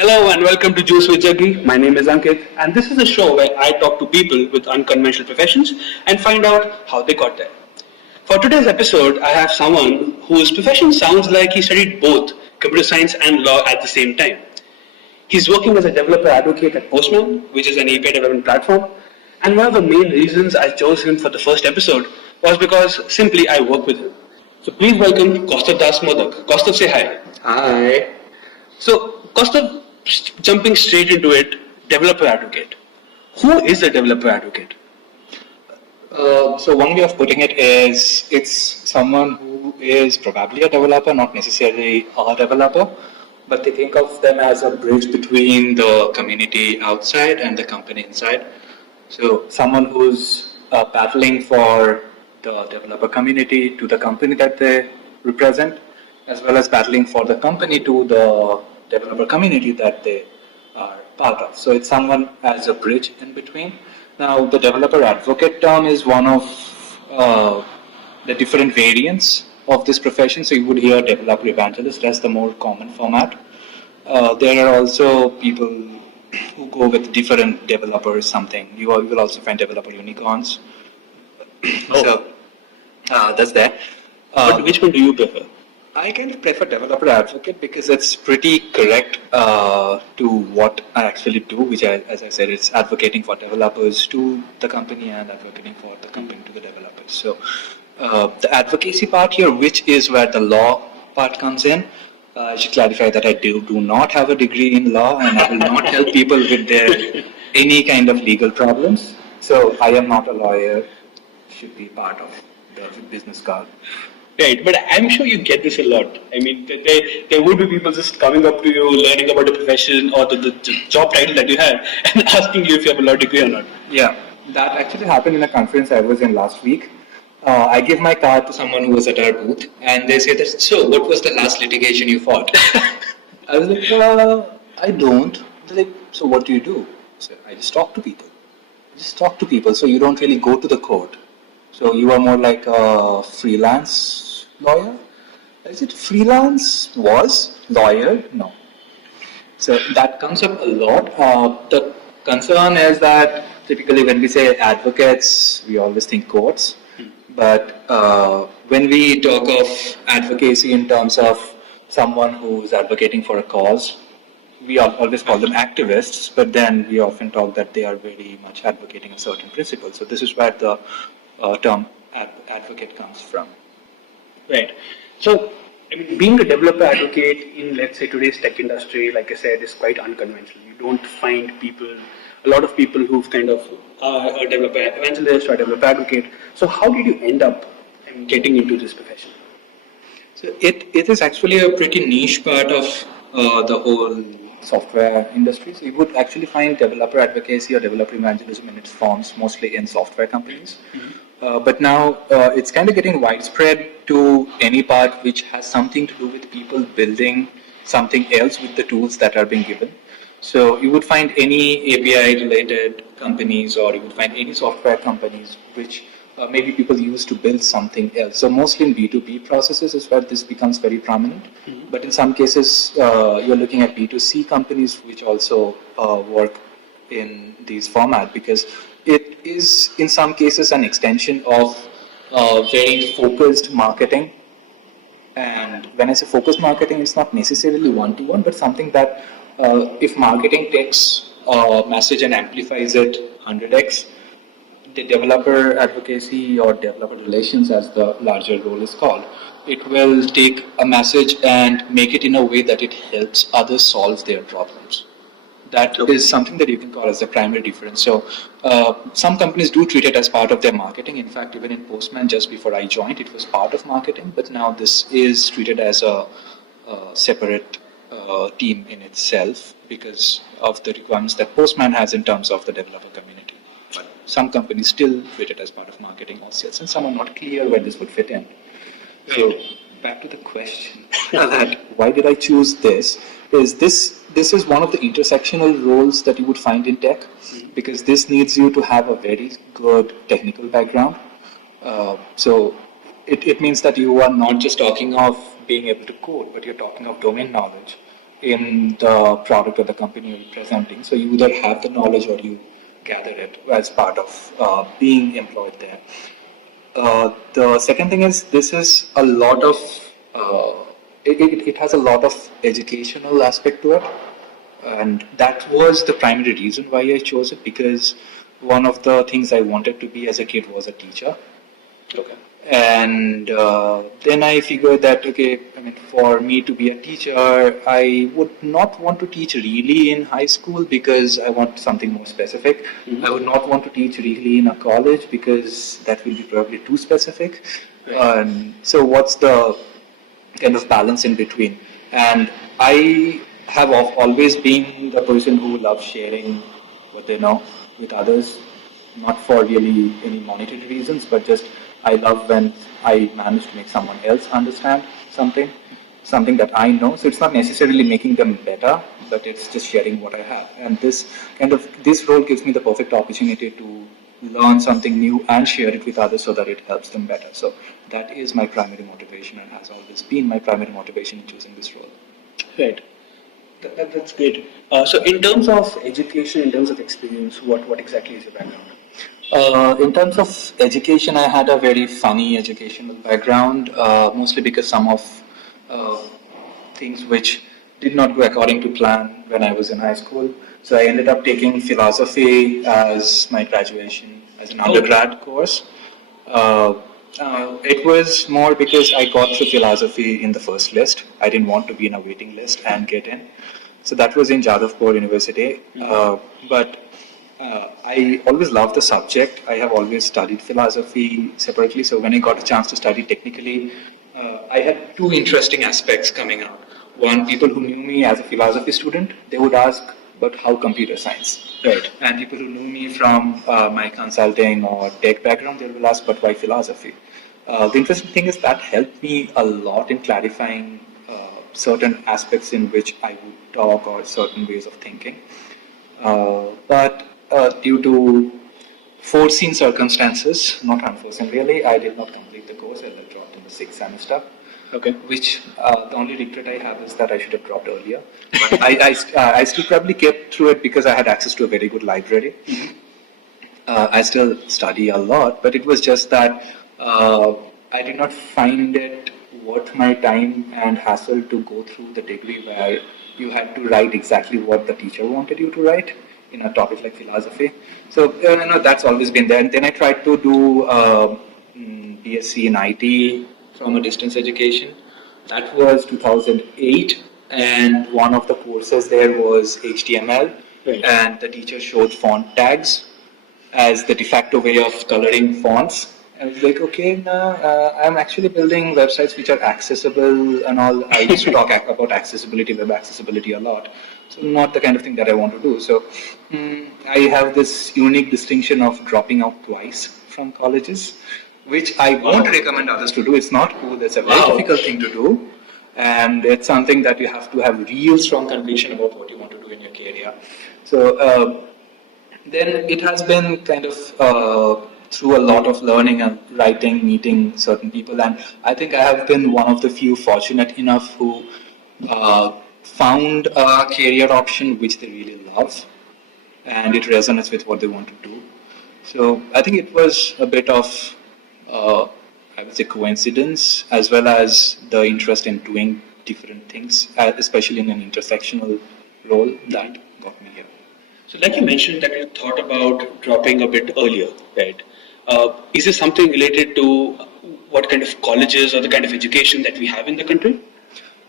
Hello and welcome to Juice with Jaggi. My name is Ankit and this is a show where I talk to people with unconventional professions and find out how they got there. For today's episode, I have someone whose profession sounds like he studied both computer science and law at the same time. He's working as a developer advocate at Postman, which is an API development platform. And one of the main reasons I chose him for the first episode was because simply I work with him. So please welcome Kaustav Das Modak. Kaustav, say hi. Hi. So, Kaustav, jumping straight into it, developer advocate. Who is a developer advocate? So one way of putting it is it's someone who is probably a developer, not necessarily a developer, but they think of them as a bridge between the community outside and the company inside. So someone who's battling for the developer community to the company that they represent, as well as battling for the company to the developer community that they are part of. So it's someone as a bridge in between. Now, the developer advocate term is one of the different variants of this profession. So you would hear developer evangelist as the more common format. There are also people who go with different developers, something. You will also find developer unicorns. So that's there. But which one do you prefer? I kind of prefer developer advocate because it's pretty correct to what I actually do, which as I said, it's advocating for developers to the company and advocating for the company to the developers. So the advocacy part here, which is where the law part comes in, I should clarify that I do not have a degree in law and I will not help people with their any kind of legal problems. So I am not a lawyer, should be part of the business card. Right, but I'm sure you get this a lot. I mean, there would be people just coming up to you, learning about the profession or the job title that you have and asking you if you have a law degree or not. Yeah, that actually happened in a conference I was in last week. I gave my card to someone who was at our booth and they said, so what was the last litigation you fought? I was like, I don't. They're like, so what do you do? So I just talk to people. So you don't really go to the court. So you are more like a freelance lawyer? Is it freelance? Was? Lawyer? No. So that comes up a lot. The concern is that typically when we say advocates, we always think courts. But when we talk of advocacy in terms of someone who is advocating for a cause, we always call them activists, but then we often talk that they are very much advocating a certain principle. So this is where the term advocate comes from. Right. So, I mean, being a developer advocate in, let's say, today's tech industry, like I said, is quite unconventional. You don't find a lot of people who've kind of a developer evangelist or a developer advocate. So how did you end up getting into this profession? So it is actually a pretty niche part of the whole software industry. So you would actually find developer advocacy or developer evangelism in its forms mostly in software companies. Mm-hmm. But now it's kind of getting widespread to any part which has something to do with people building something else with the tools that are being given. So you would find any API related companies or you would find any software companies which maybe people use to build something else. So mostly in B2B processes is where this becomes very prominent. Mm-hmm. But in some cases, you're looking at B2C companies which also work in these format because it is in some cases an extension of very focused marketing. And when I say focused marketing, it's not necessarily one-to-one, but something that if marketing takes a message and amplifies it 100x, the developer advocacy or developer relations as the larger role is called, it will take a message and make it in a way that it helps others solve their problems. That is something that you can call as the primary difference. So some companies do treat it as part of their marketing. In fact, even in Postman, just before I joined, it was part of marketing, but now this is treated as a separate team in itself because of the requirements that Postman has in terms of the developer community. But some companies still treat it as part of marketing or sales, and some are not clear where this would fit in. So back to the question that why did I choose this? Is this is one of the intersectional roles that you would find in tech because this needs you to have a very good technical background. So it means that you are not just talking of being able to code, but you're talking of domain knowledge. in the product or the company you're presenting. So you either have the knowledge or you gather it as part of being employed there. The second thing is this is a lot of it has a lot of educational aspect to it, and that was the primary reason why I chose it, because one of the things I wanted to be as a kid was a teacher. Okay. And then I figured that, okay, I mean, for me to be a teacher, I would not want to teach really in high school because I want something more specific. Mm-hmm. I would not want to teach really in a college because that will be probably too specific. Right. So what's the kind of balance in between? And I have always been the person who loves sharing what they know with others, not for really any monetary reasons, but just I love when I manage to make someone else understand something that I know. So it's not necessarily making them better, but it's just sharing what I have. And this role gives me the perfect opportunity to learn something new and share it with others so that it helps them better. So that is my primary motivation and has always been my primary motivation in choosing this role. Right. That's great. So in terms of education, in terms of experience, what exactly is your background? In terms of education, I had a very funny educational background, mostly because some of things which did not go according to plan when I was in high school. So I ended up taking philosophy as my graduation, as an undergrad course. It was more because I got through philosophy in the first list. I didn't want to be in a waiting list and get in. So that was in Jadavpur University. But I always loved the subject. I have always studied philosophy separately. So when I got a chance to study technically, I had two interesting aspects coming out. One, people who knew me as a philosophy student, they would ask, but how computer science? Right. And people who knew me from my consulting or tech background, they will ask, but why philosophy? The interesting thing is that helped me a lot in clarifying certain aspects in which I would talk or certain ways of thinking. But due to foreseen circumstances, not unforeseen really, I did not complete the course. I dropped in the 6th semester. Okay. Which the only regret I have is that I should have dropped earlier. But I still probably kept through it because I had access to a very good library. I still study a lot, but it was just that I did not find it worth my time and hassle to go through the degree where you had to write exactly what the teacher wanted you to write in a topic like philosophy. So that's always been there. And then I tried to do BSc in IT from a distance education. That was 2008, and one of the courses there was HTML, Right. and the teacher showed font tags as the de facto way of coloring fonts. I was like, okay, now I'm actually building websites which are accessible and all. I used to talk about accessibility, web accessibility a lot. So not the kind of thing that I want to do. So I have this unique distinction of dropping out twice from colleges, which I won't recommend others to do. It's not cool. It's a very difficult thing to do. And it's something that you have to have real strong conviction about what you want to do in your career. So then it has been kind of through a lot of learning and writing, meeting certain people, and I think I have been one of the few fortunate enough who found a career option which they really love, and it resonates with what they want to do. So I think it was a bit of, I would say, coincidence, as well as the interest in doing different things, especially in an intersectional role, that got me here. So like you mentioned that you thought about dropping a bit earlier, right? Is this something related to what kind of colleges or the kind of education that we have in the country?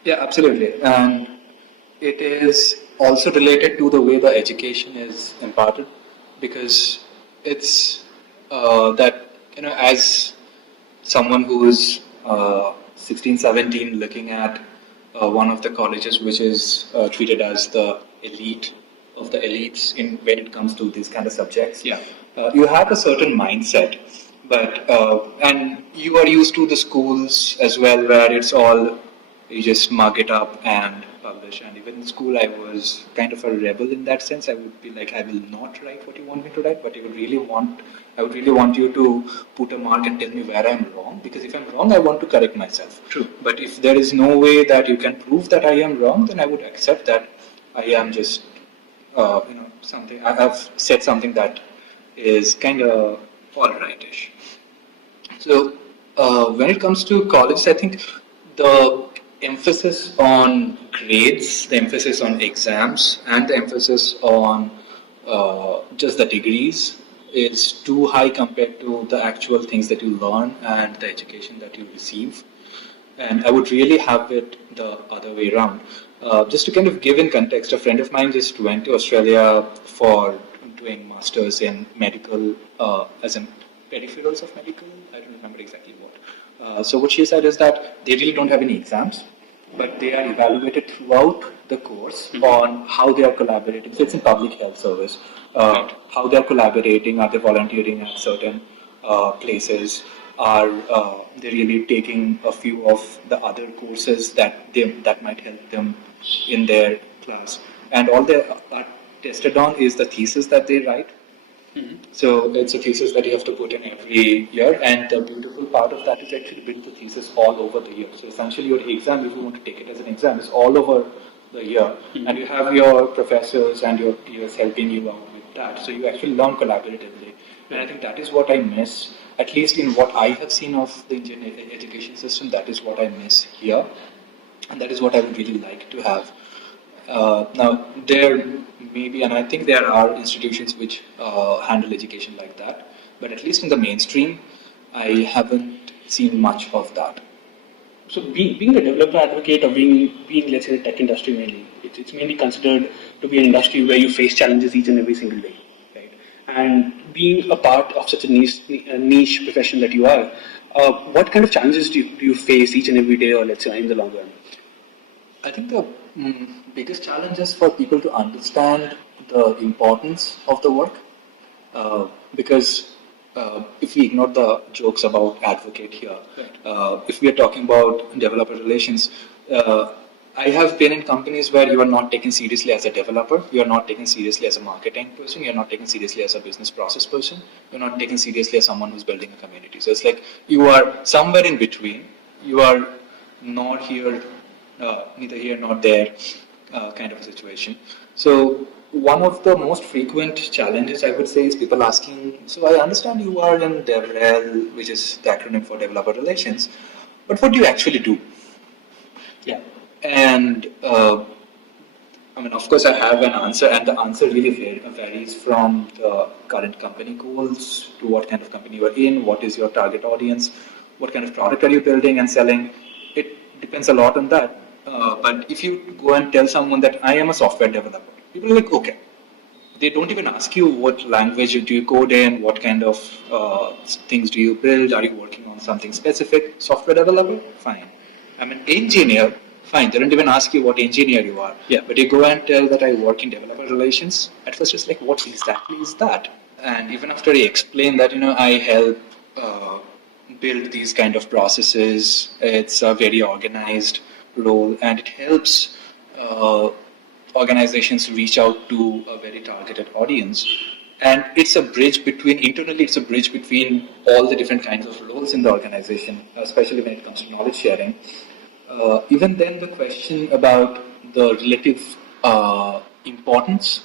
Yeah, absolutely. And it is also related to the way the education is imparted, because it's that, as someone who is 16, 17 looking at one of the colleges which is treated as the elite of the elites when it comes to these kind of subjects. Yeah. You have a certain mindset, but and you are used to the schools as well, where it's all you just mug it up and publish. And even in school, I was kind of a rebel in that sense. I would be like, I will not write what you want me to write, but I would really want you to put a mark and tell me where I'm wrong. Because if I'm wrong, I want to correct myself. True. But if there is no way that you can prove that I am wrong, then I would accept that I am just, something. I have said something that is kind of all rightish. So when it comes to college, I think the emphasis on grades, the emphasis on exams, and the emphasis on just the degrees is too high compared to the actual things that you learn and the education that you receive. And I would really have it the other way around. Just to kind of give in context, a friend of mine just went to Australia for doing masters in medical, as in peripherals of medical. I don't remember exactly what. So what she said is that they really don't have any exams, but they are evaluated throughout the course on how they are collaborating. So it's in public health service. How they are collaborating, are they volunteering at certain places, are they really taking a few of the other courses that might help them in their class. And all they are tested on is the thesis that they write. So it's a thesis that you have to put in every year, and the beautiful part of that is actually build the thesis all over the year. So essentially your exam, if you want to take it as an exam, is all over the year, and you have your professors and your peers helping you out with that. So you actually learn collaboratively, and I think that is what I miss, at least in what I have seen of the Indian education system. That is what I miss here, and that is what I would really like to have. Now, there may be, and I think there are institutions which handle education like that, but at least in the mainstream, I haven't seen much of that. So being a developer advocate, or being let's say the tech industry mainly, it's mainly considered to be an industry where you face challenges each and every single day, right? And being a part of such a niche profession that you are, what kind of challenges do you face each and every day, or let's say in the long run? I think the biggest challenge is for people to understand the importance of the work, because if we ignore the jokes about advocate here, if we are talking about developer relations, I have been in companies where you are not taken seriously as a developer, you are not taken seriously as a marketing person, you are not taken seriously as a business process person, you are not taken seriously as someone who's building a community. So it's like you are somewhere in between. You are not here, neither here nor there, kind of a situation. So one of the most frequent challenges, I would say, is people asking, so I understand you are in DevRel, which is the acronym for developer relations, but what do you actually do? Yeah. And I mean, of course, I have an answer, and the answer really varies from the current company goals to what kind of company you are in, what is your target audience, what kind of product are you building and selling. It depends a lot on that. But if you go and tell someone that I am a software developer, people are like, okay. They don't even ask you what language do you code in, what kind of things do you build, are you working on something specific? Software developer? Fine. I'm an engineer? Fine. They don't even ask you what engineer you are. Yeah. But you go and tell that I work in developer relations. At first it's like, what exactly is that? And even after I explain that, I help build these kind of processes, it's a very organized role, and it helps organizations reach out to a very targeted audience. And it's a bridge between, internally, it's a bridge between all the different kinds of roles in the organization, especially when it comes to knowledge sharing. Even then, the question about the relative importance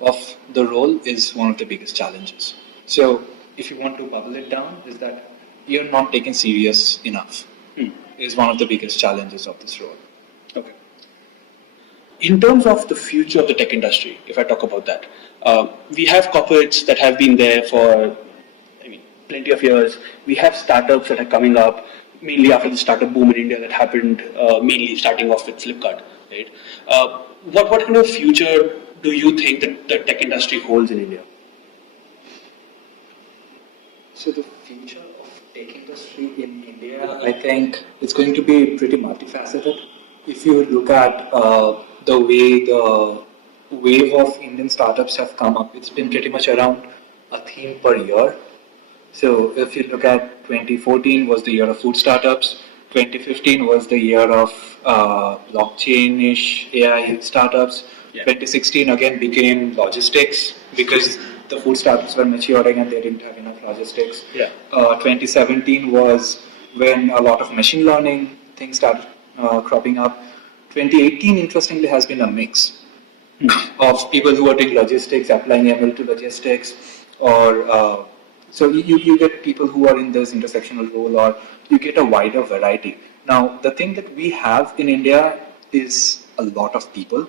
of the role is one of the biggest challenges. So, if you want to bubble it down, is that you're not taken serious enough, is one of the biggest challenges of this role. Okay. In terms of the future of the tech industry, if I talk about that, we have corporates that have been there for, plenty of years. We have startups that are coming up, mainly after the startup boom in India that happened, mainly starting off with Flipkart, right? What kind of future do you think that the tech industry holds in India? So the future of tech industry in India, I think it's going to be pretty multifaceted. If you look at the way the wave of Indian startups have come up, it's been pretty much around a theme per year. So if you look at 2014 was the year of food startups, 2015 was the year of blockchain-ish AI startups. Yeah. 2016 again became logistics because the food startups were maturing and they didn't have enough logistics. Yeah. 2017 was when a lot of machine learning things started cropping up. 2018, interestingly, has been a mix of people who are doing logistics, applying ML to logistics, or so you get people who are in this intersectional role, or you get a wider variety. Now, the thing that we have in India is a lot of people,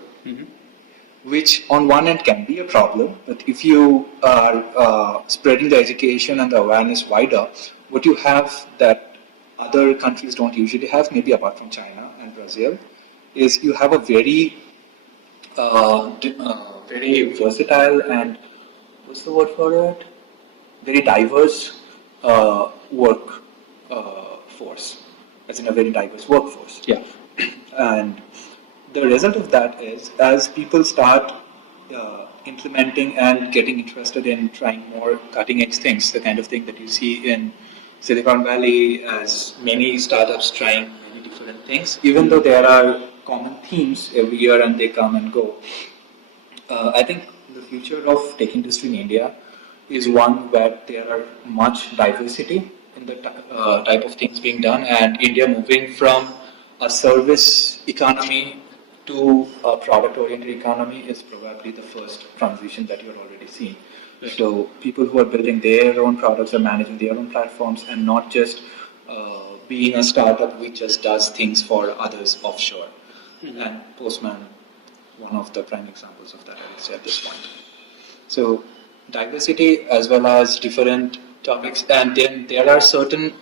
which on one end can be a problem, but if you are spreading the education and the awareness wider, what you have that other countries don't usually have, maybe apart from China and Brazil, is you have a very very versatile and what's the word for it? Very diverse work force, as in a very diverse workforce. Yeah. And the result of that is, as people start implementing and getting interested in trying more cutting edge things, the kind of thing that you see in Silicon Valley, as many startups trying many different things, even though there are common themes every year and they come and go. I think the future of tech industry in India is one where there are much diversity in the type of things being done, and India moving from a service economy to a product-oriented economy is probably the first transition that you're already seeing. So people who are building their own products are managing their own platforms and not just being a startup which just does things for others offshore. And Postman, one of the prime examples of that, I would say at this point. So diversity as well as different topics, and then there are certain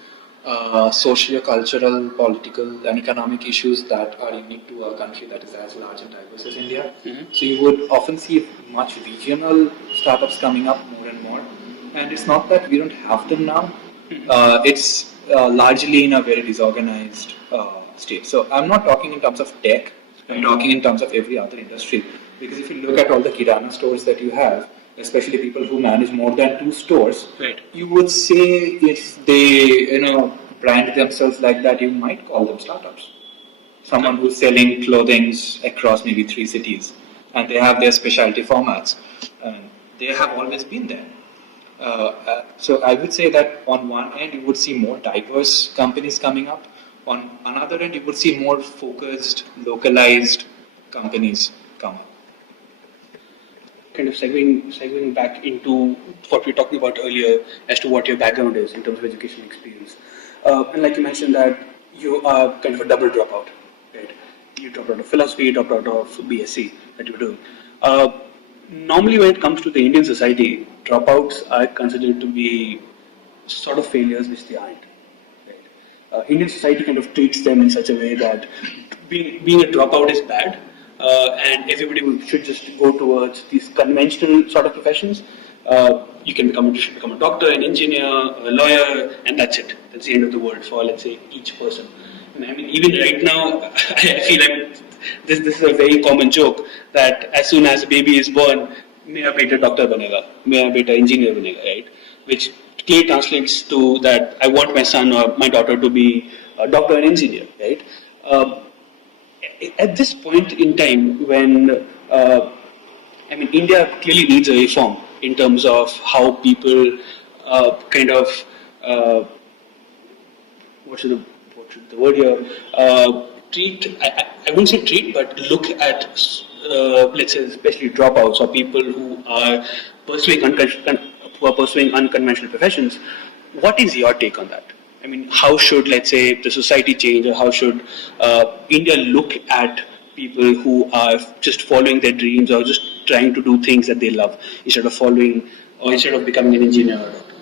socio-cultural, political and economic issues that are unique to a country that is as large and diverse as India. So you would often see much regional startups coming up more and more, and it's not that we don't have them now, it's largely in a very disorganized state. So I'm not talking in terms of tech, I'm talking in terms of every other industry, because if you look at all the kirana stores that you have, especially people who manage more than 2 stores, Right. you would say if they brand themselves like that, you might call them startups. Someone who's selling clothing across maybe 3 cities, and they have their specialty formats, and they have always been there. So I would say that on one end you would see more diverse companies coming up. On another end you would see more focused, localized companies come up. Kind of segueing back into what we were talking about earlier as to what your background is in terms of education experience. And like you mentioned that you are kind of a double dropout, right? You dropped out of philosophy, you dropped out of BSc that you were doing. Normally when it comes to the Indian society, dropouts are considered to be sort of failures which they aren't. Right? Indian society kind of treats them in such a way that being a dropout is bad, and everybody should just go towards these conventional sort of professions. You should become a doctor, an engineer, a lawyer, and that's it. That's the end of the world for, let's say, each person. And I mean, even right now, I feel like this is a very common joke that as soon as a baby is born, मेरा बेटा doctor बनेगा, मेरा बेटा engineer बनेगा, right? Which clearly translates to that I want my son or my daughter to be a doctor and engineer, right? At this point in time, when India clearly needs a reform in terms of how people what should the word here, treat, I wouldn't say treat, but look at, let's say, especially dropouts or people who are pursuing unconventional professions. What is your take on that? I mean, how should, let's say, the society change, or how should India look at people who are just following their dreams or just trying to do things that they love instead of becoming an engineer or a doctor?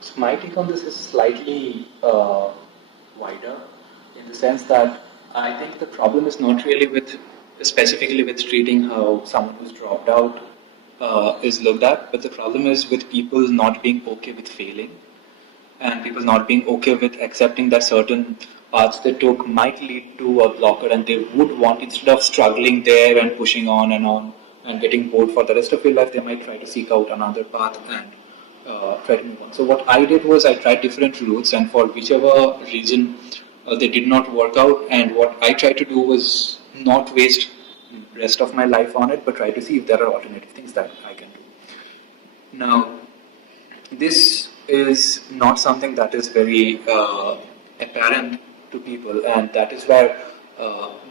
So my take on this is slightly wider, in the sense that I think the problem is not really specifically with treating how someone who's dropped out is looked at, but the problem is with people not being okay with failing, and people not being okay with accepting that certain paths they took might lead to a blocker, and they would want, instead of struggling there and pushing on and getting bored for the rest of your life, they might try to seek out another path and try to move on. So what I did was I tried different routes, and for whichever reason they did not work out, and what I tried to do was not waste rest of my life on it, but try to see if there are alternative things that I can do. Now, this is not something that is very apparent to people, and that is where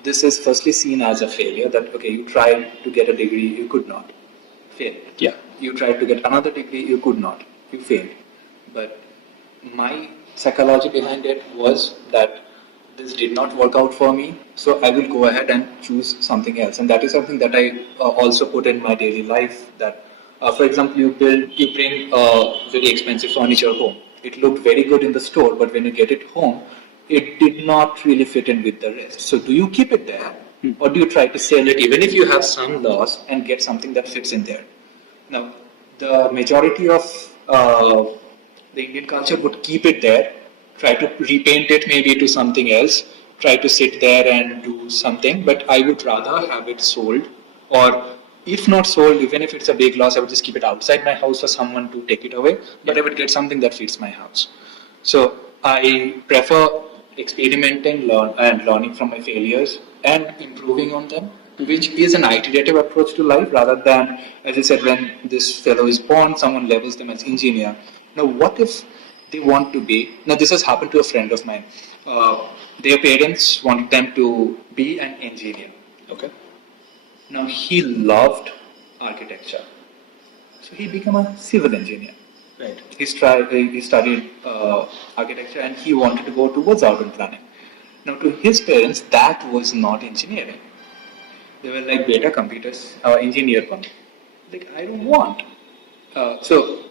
this is firstly seen as a failure. That okay, you tried to get a degree, you could not, failed. Yeah. You tried to get another degree, you could not, you failed. But my psychology behind it was that this did not work out for me, so I will go ahead and choose something else. And that is something that I also put in my daily life. That, for example, you bring very expensive furniture home. It looked very good in the store, but when you get it home, it did not really fit in with the rest. So, do you keep it there, or do you try to sell it, even if you have some loss, and get something that fits in there? Now, the majority of the Indian culture would keep it there, try to repaint it maybe to something else, try to sit there and do something, but I would rather have it sold, or if not sold, even if it's a big loss, I would just keep it outside my house for someone to take it away, but I would get something that fits my house. So I prefer experimenting and learning from my failures and improving on them, which is an iterative approach to life rather than, as I said, when this fellow is born, someone labels them as engineer. Now, what if they want to be? Now, this has happened to a friend of mine. Their parents wanted them to be an engineer. Okay. Now, he loved architecture, so he became a civil engineer. Right. He studied architecture, and he wanted to go towards urban planning. Now, to his parents, that was not engineering. They were like, "Beta, computers, engineer come." Like, I don't want. So,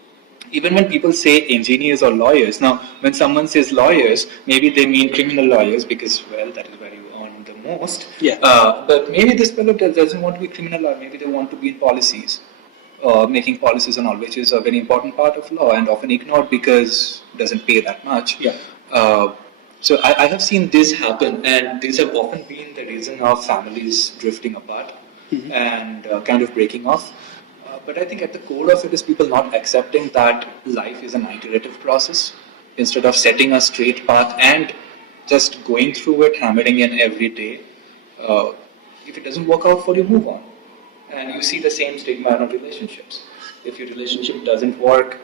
even when people say engineers or lawyers, now, when someone says lawyers, maybe they mean criminal lawyers because, well, that is where you earn the most. Yeah. But maybe this fellow doesn't want to be criminal lawyer. Maybe they want to be in policies. Making policies and all, which is a very important part of law and often ignored because it doesn't pay that much. Yeah. So I have seen this happen, and these have often been the reason of families drifting apart and kind of breaking off. But I think at the core of it is people not accepting that life is an iterative process. Instead of setting a straight path and just going through it, hammering in every day, if it doesn't work out for you, move on. And you see the same stigma in relationships. If your relationship doesn't work,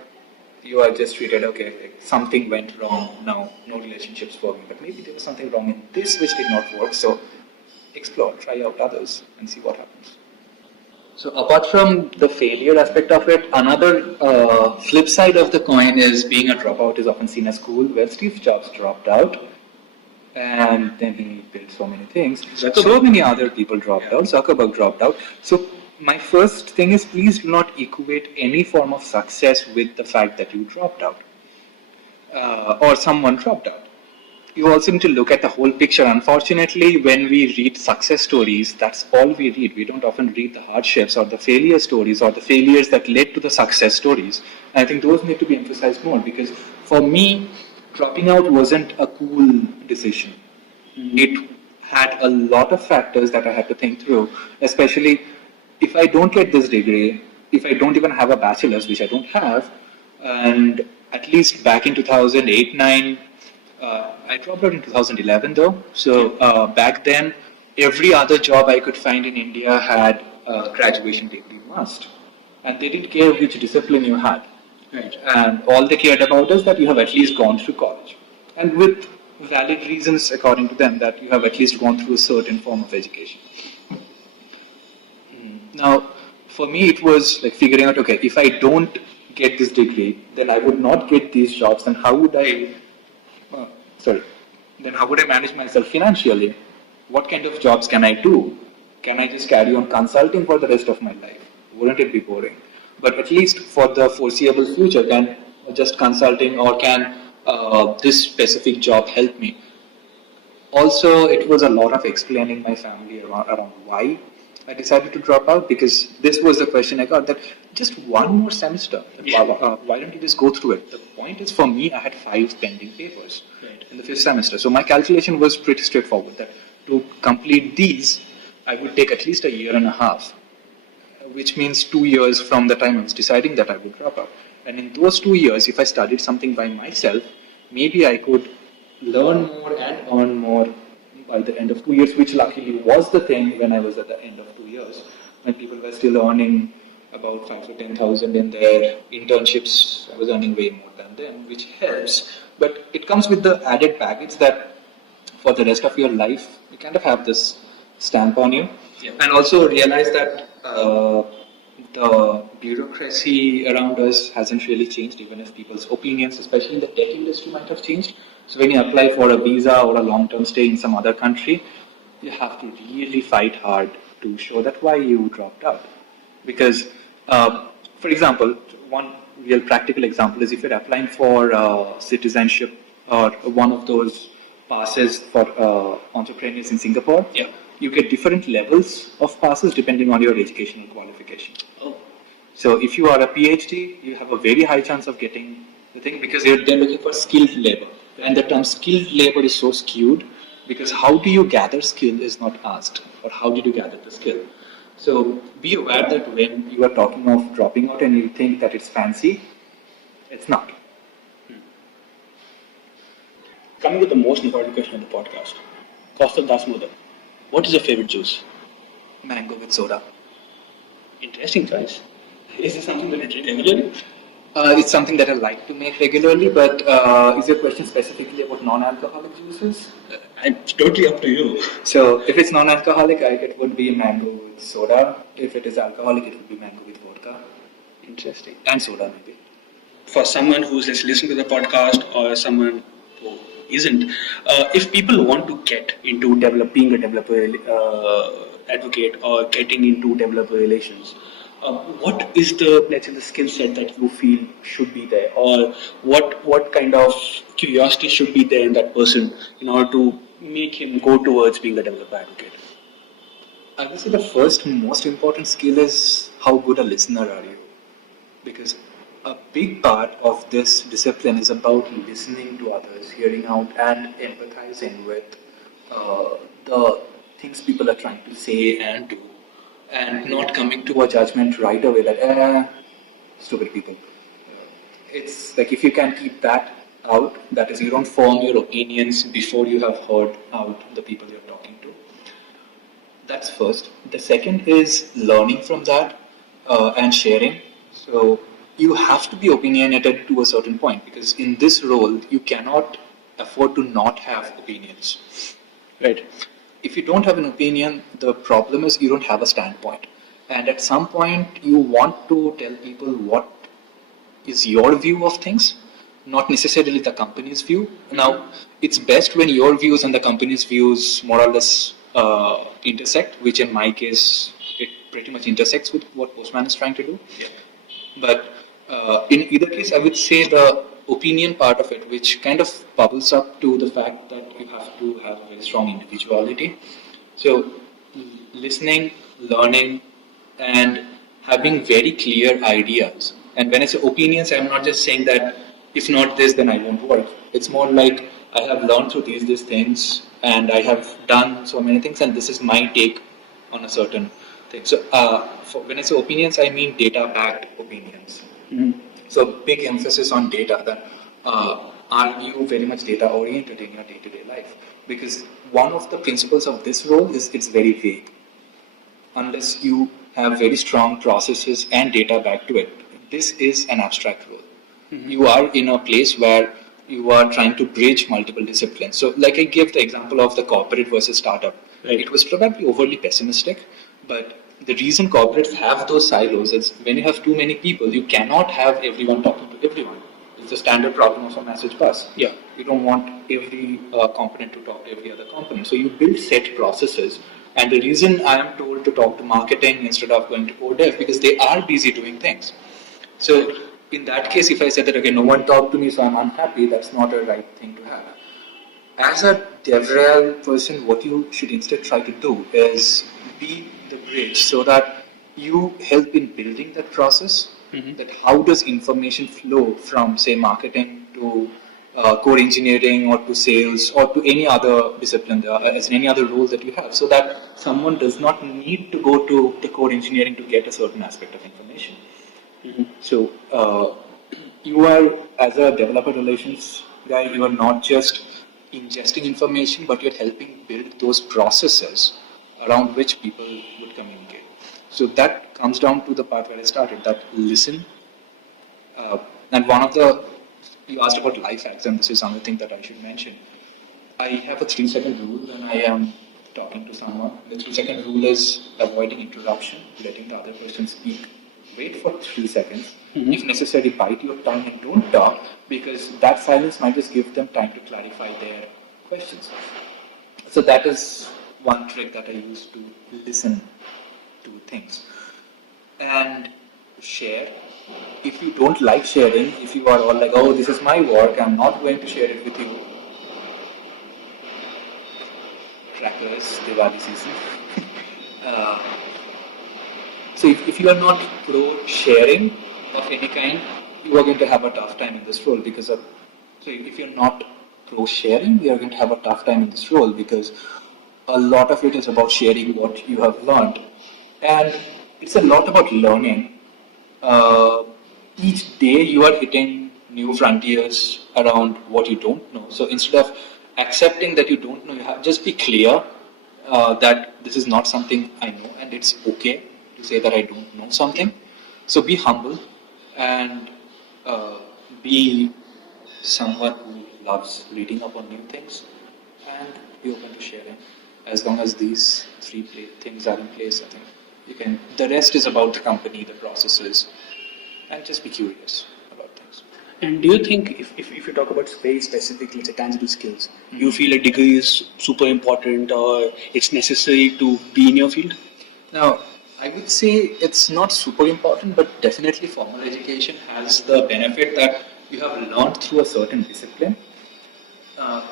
you are just treated, okay, like something went wrong, now no relationships for me. But maybe there was something wrong in this which did not work, so explore, try out others and see what happens. So apart from the failure aspect of it, another flip side of the coin is being a dropout is often seen as cool. Well, Steve Jobs dropped out, and then he built so many things. So many other people dropped out. Zuckerberg dropped out. So my first thing is, please do not equate any form of success with the fact that you dropped out or someone dropped out. You also need to look at the whole picture. Unfortunately, when we read success stories, that's all we read. We don't often read the hardships or the failure stories or the failures that led to the success stories. And I think those need to be emphasized more, because for me, dropping out wasn't a cool decision. It had a lot of factors that I had to think through, especially if I don't get this degree, if I don't even have a bachelor's, which I don't have, and at least back in 2008-9, I dropped out in 2011 though. So back then, every other job I could find in India had a graduation degree must. And they didn't care which discipline you had. Right. And all they cared about is that you have at least gone through college. And with valid reasons, according to them, that you have at least gone through a certain form of education. Now, for me, it was like figuring out, okay, if I don't get this degree, then I would not get these jobs, then how would I manage myself financially? What kind of jobs can I do? Can I just carry on consulting for the rest of my life? Wouldn't it be boring? But at least for the foreseeable future, can just consulting or can this specific job help me? Also, it was a lot of explaining my family around why I decided to drop out, because this was the question I got, that just one more semester, why don't you just go through it? The point is, for me, I had 5 pending papers in the 5th semester. So my calculation was pretty straightforward, that to complete these, I would take at least a year and a half, which means 2 years from the time I was deciding that I would drop out. And in those 2 years, if I studied something by myself, maybe I could learn more and earn more by the end of 2 years, which luckily was the thing when I was at the end of 2 years, when people were still earning about 5 to 10,000 in their internships. I was earning way more than them, which helps. But it comes with the added baggage that for the rest of your life, you kind of have this stamp on you. Yeah. And also realize that the bureaucracy around us hasn't really changed, even if people's opinions, especially in the tech industry, might have changed. So when you apply for a visa or a long-term stay in some other country, you have to really fight hard to show that why you dropped out. Because, for example, one real practical example is if you're applying for citizenship or one of those passes for entrepreneurs in Singapore, Yeah. you get different levels of passes depending on your educational qualification. Oh. So if you are a PhD, you have a very high chance of getting the thing because they're looking for skilled labor. And the term skilled labor is so skewed because how do you gather skill is not asked, or how did you gather the skill? So be aware that when you are talking of dropping out and you think that it's fancy, it's not. Coming to the most important question of the podcast, Kaustav Das Modak, what is your favorite juice? Mango with soda. Interesting choice. Is this something that you drink regularly? It's something that I like to make regularly, but is your question specifically about non-alcoholic juices? It's totally up to you. So if it's non-alcoholic, it would be mango with soda. If it is alcoholic, it would be mango with vodka. Interesting. And soda maybe. For someone who's just listening to the podcast or someone who isn't, if people want to get into being a developer advocate or getting into developer relations, what is the, let's say, the skill set that you feel should be there, or what kind of curiosity should be there in that person in order to make him go towards being a developer advocate? I would say the first most important skill is how good a listener are you, because a big part of this discipline is about listening to others, hearing out and empathizing with the things people are trying to say and do, and not coming to a judgment right away that, stupid people. It's like if you can keep that out, that is, you don't form your opinions before you have heard out the people you're talking to. That's first. The second is learning from that and sharing. So you have to be opinionated to a certain point because in this role you cannot afford to not have opinions. Right? If you don't have an opinion, the problem is you don't have a standpoint. And at some point you want to tell people what is your view of things, not necessarily the company's view. Now, it's best when your views and the company's views more or less intersect, which in my case, it pretty much intersects with what Postman is trying to do. Yeah. But in either case, I would say the opinion part of it, which kind of bubbles up to the fact that you have to have a very strong individuality. So, listening, learning, and having very clear ideas. And when I say opinions, I'm not just saying that if not this, then I won't work. It's more like I have learned through these things, and I have done so many things, and this is my take on a certain thing. So, when I say opinions, I mean data-backed opinions. Mm-hmm. So, big emphasis on data. That are you very much data-oriented in your day-to-day life? Because one of the principles of this role is it's very vague. Unless you have very strong processes and data back to it, this is an abstract role. Mm-hmm. You are in a place where you are trying to bridge multiple disciplines. So, like I gave the example of the corporate versus startup. Right. It was probably overly pessimistic, but the reason corporates have those silos is when you have too many people, you cannot have everyone talking to everyone. It's the standard problem of a message bus. Yeah. You don't want every component to talk to every other component. So you build set processes. And the reason I am told to talk to marketing instead of going to core dev, because they are busy doing things. So in that case, if I said that, okay, no one talked to me, so I'm unhappy, that's not a right thing to have. As a DevRel person, what you should instead try to do is be the bridge so that you help in building that process, that how does information flow from, say, marketing to core engineering or to sales or to any other discipline, as in any other role that you have, so that someone does not need to go to the core engineering to get a certain aspect of information. Mm-hmm. So you are, as a developer relations guy, you are not just ingesting information, but you're helping build those processes around which people would communicate. So that comes down to the part where I started, that listen. And one of the, you asked about life hacks, and this is another thing that I should mention. I have a 3-second rule when I am talking to someone. The 3-second rule is avoiding interruption, letting the other person speak. Wait for 3 seconds. If necessary, bite your tongue and don't talk, because that silence might just give them time to clarify their questions. So that is one trick that I use to listen to things. And share. If you don't like sharing, if you are all like, oh, this is my work, I'm not going to share it with you. Crackers, Diwali season. So if you are not pro sharing of any kind, you are going to have a tough time in this role because of. So if you're not pro sharing, you are going to have a tough time in this role because a lot of it is about sharing what you have learned, and it's a lot about learning. Each day you are hitting new frontiers around what you don't know. So instead of accepting that you don't know, you have just be clear that this is not something I know, and it's okay to say that I don't know something. So be humble and be someone who loves reading up on new things and be open to sharing. As long as these three things are in place, I think you can. The rest is about the company, the processes, and just be curious about things. And do you think, if you talk about very specifically, it's a tangible skills, you feel a degree is super important or it's necessary to be in your field? Now, I would say it's not super important, but definitely formal education has the benefit that you have learned through a certain discipline.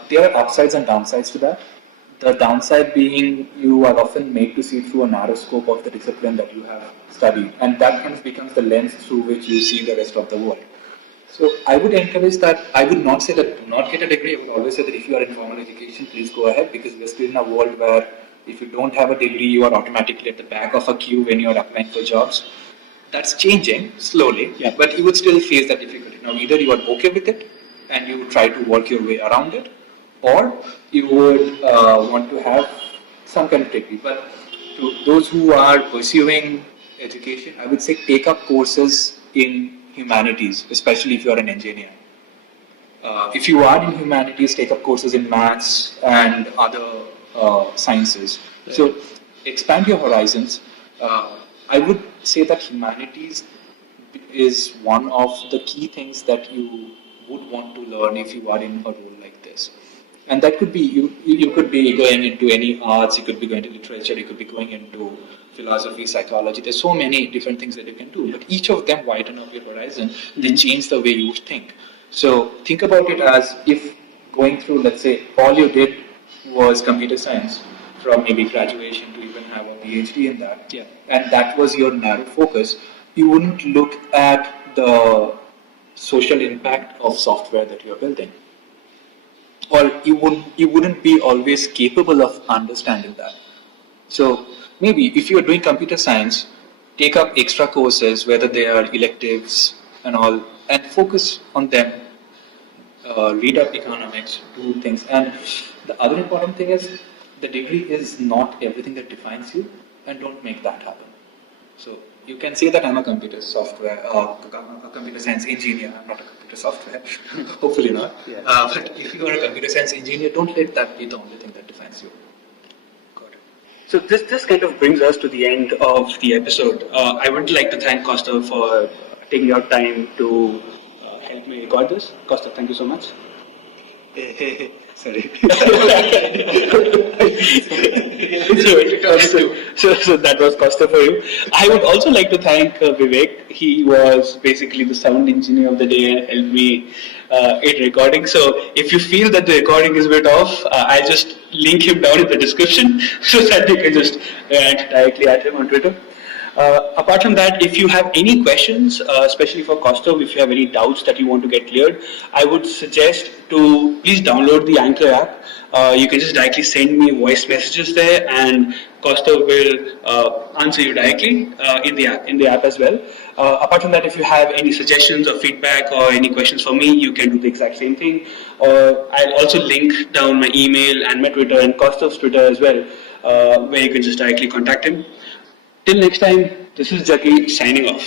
There are upsides and downsides to that. The downside being you are often made to see through a narrow scope of the discipline that you have studied, and that kind of becomes the lens through which you see the rest of the world. So I would encourage that. I would not say that do not get a degree. I would always say that if you are in formal education, please go ahead, because we're still in a world where if you don't have a degree, you are automatically at the back of a queue when you are applying for jobs. That's changing slowly, but you would still face that difficulty. Now, either you are okay with it and you try to work your way around it, or you would want to have some kind of degree. But to those who are pursuing education, I would say take up courses in humanities, especially if you are an engineer. If you are in humanities, take up courses in maths and other sciences. Right. So expand your horizons. I would say that humanities is one of the key things that you would want to learn if you are in a role like this. And that could be, you could be going into any arts, you could be going to literature, you could be going into philosophy, psychology. There's so many different things that you can do, but each of them widen up your horizon. They change the way you think. So think about it as if going through, let's say, all you did was computer science from maybe graduation to even have a PhD in that, and that was your narrow focus. You wouldn't look at the social impact of software that you're building, or you wouldn't be always capable of understanding that. So maybe if you're doing computer science, take up extra courses, whether they are electives and all, and focus on them. Read up economics, do things. And the other important thing is the degree is not everything that defines you, and don't make that happen. So you can say that I'm a computer software, a computer science engineer. I'm not a computer software, hopefully not. Yeah. But if you are a computer science engineer, don't let that be the only thing that defines you. Got it. So this kind of brings us to the end of the episode. I would like to thank Kaustav for taking your time to help me record this. Kaustav, thank you so much. Sorry. So that was Kaustav for you. I would also like to thank Vivek. He was basically the sound engineer of the day and helped me in recording. So if you feel that the recording is a bit off, I'll just link him down in the description so that you can just rant directly at him on Twitter. Apart from that, if you have any questions, especially for Kaustav, if you have any doubts that you want to get cleared, I would suggest to please download the Anchor app. You can just directly send me voice messages there, and Kaustav will answer you directly in the app as well. Apart from that, if you have any suggestions or feedback or any questions for me, you can do the exact same thing. Or I'll also link down my email and my Twitter and Kaustav's Twitter as well, where you can just directly contact him. Till next time, this is Jaggi signing off.